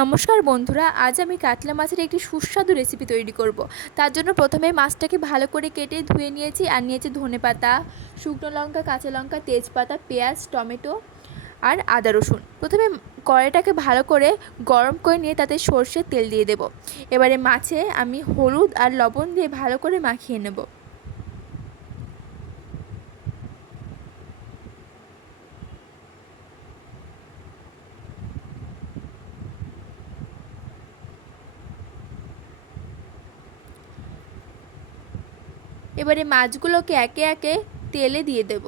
নমস্কার বন্ধুরা, আজ আমি কাতলা মাছের একটি সুস্বাদু রেসিপি তৈরি করব। তার জন্য প্রথমে মাছটাকে ভালো করে কেটে ধুয়ে নিয়েছি আর নিয়েছি ধনেপাতা, শুকনো লঙ্কা, কাঁচা লঙ্কা, তেজপাতা, পেঁয়াজ, টমেটো আর আদা রসুন। প্রথমে কড়াইটাকে ভালো করে গরম করে নিয়ে তাতে সর্ষের তেল দিয়ে দেব। এবারে মাছে আমি হলুদ আর লবণ দিয়ে ভালো করে মাখিয়ে নেব। এবারে মাছগুলোকে একে একে তেলে দিয়ে দেব।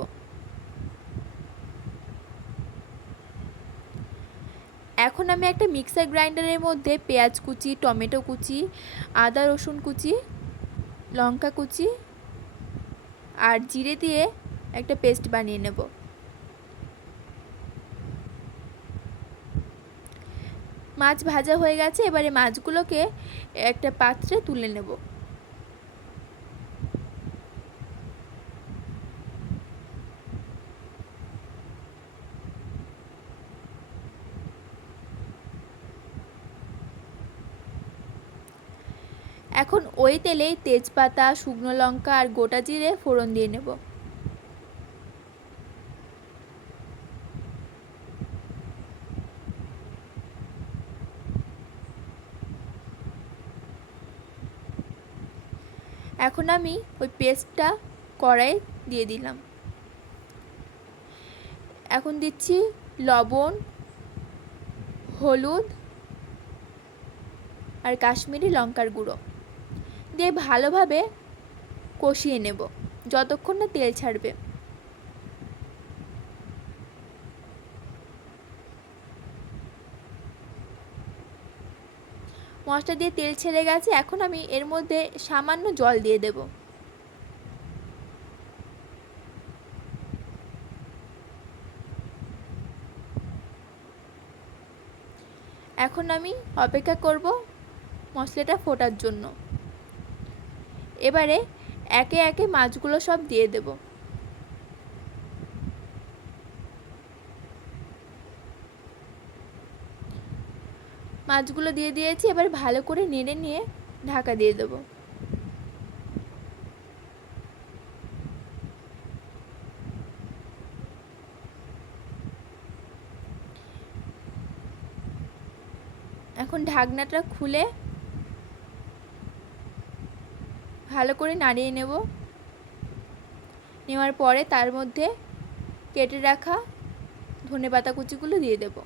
এখন আমি একটা মিক্সার গ্রাইন্ডারের মধ্যে পেঁয়াজ কুচি, টমেটো কুচি, আদা রসুন কুচি, লঙ্কা কুচি আর জিরে দিয়ে একটা পেস্ট বানিয়ে নেব। মাছ ভাজা হয়ে গেছে, এবারে মাছগুলোকে একটা পাত্রে তুলে নেব। এখন ওই তেলেই তেজপাতা, শুকনো লঙ্কা আর গোটা জিরে ফোড়ন দিয়ে নেব। এখন আমি ওই পেস্টটা কড়াইয়ে দিয়ে দিলাম। এখন দিচ্ছি লবণ, হলুদ আর কাশ্মীরি লঙ্কার গুঁড়ো দিয়ে ভালোভাবে কষিয়ে নেব যতক্ষণ না তেল ছাড়বে। মশলা দিয়ে তেল ছেড়ে গেছে, এখন আমি এর মধ্যে সামান্য জল দিয়ে দেব। এখন আমি অপেক্ষা করব মশলাটা ফোটার জন্য। এবারে একে একে মাছগুলো সব দিয়ে দেব। মাছগুলো দিয়ে দিয়েছি, এবার ভালো করে নেড়ে নিয়ে ঢাকা দিয়ে দেব। এখন ঢাকনাটা খুলে ভালো করে নাড়িয়ে নেব। নেওয়ার পরে তার মধ্যে কেটে রাখা ধনেপাতা কুচিগুলো দিয়ে দেব।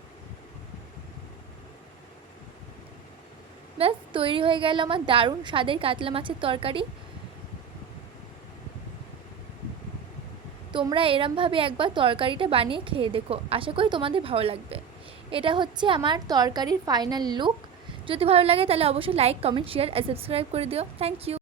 ব্যাস তৈরি হয়ে গেল আমার দারুণ স্বাদের কাতলা মাছের তরকারি। তোমরা এরমভাবে একবার তরকারিটা বানিয়ে খেয়ে দেখো, আশা করি তোমাদের ভালো লাগবে। এটা হচ্ছে আমার তরকারির ফাইনাল লুক। যদি ভালো লাগে তাহলে অবশ্যই লাইক, কমেন্ট, শেয়ার আর সাবস্ক্রাইব করে দিও। Thank you.